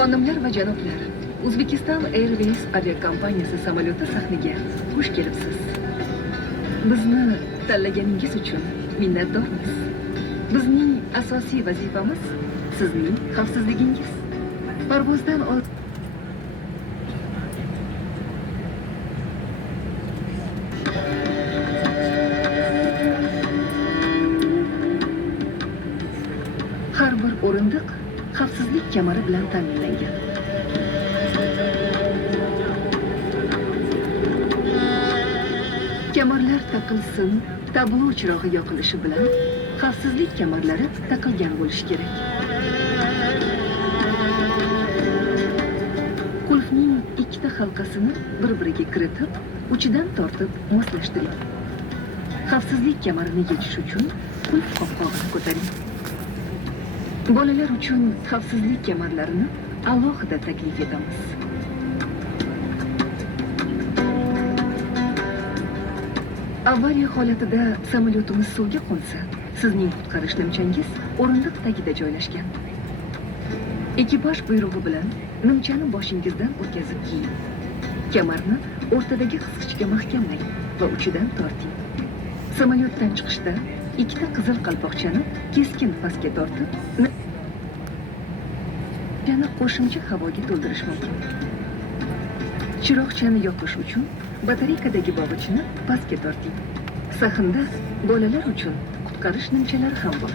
Xonimlar va janoblar, Uzbekistan Airways aviakompaniyasi samolyoti sahniga xush kelibsiz. Bizni tanlaganingiz uchun minnatdormiz. Bizning asosiy vazifamiz sizning xavfsizligingiz. Parvozdan oldin har bir o'rindiq xavfsizlik kamari bilan ta'minlangan. Kamarlar taqilsin, tablo chirog'i yoqilishi bilan xavfsizlik kamarlari taqilgan bo'lishi kerak. Qulfning ikkita halqasini bir-biriga kiritib, uchidan tortib moslashtiring. Xavfsizlik kamarini yechish uchun qulf qopqog'ini ko'taring. Bolalar uchun xavfsizlik kamarlarini alohida taklif etamiz. Avariya holatida samolyotimiz suvga qo'nsa, sizning qutqarish nimchangiz o'rindiq tagida joylashgan. Ekipaj buyrug'i bilan nimchani boshingizdan o'tkazib kiying. Kamarni o'rtadagi qisqichga mahkamlang va uchidan torting. Samolyotdan chiqishda ikkita qizil qalpoqchani keskin pastga tortib, yana qo'shimcha havoga to'ldirish mumkin. Chiroqchani yoqish uchun batareykadagi bog'ichni pastga torting. Sahnda bolalar uchun qutqarish nimchalari ham bor.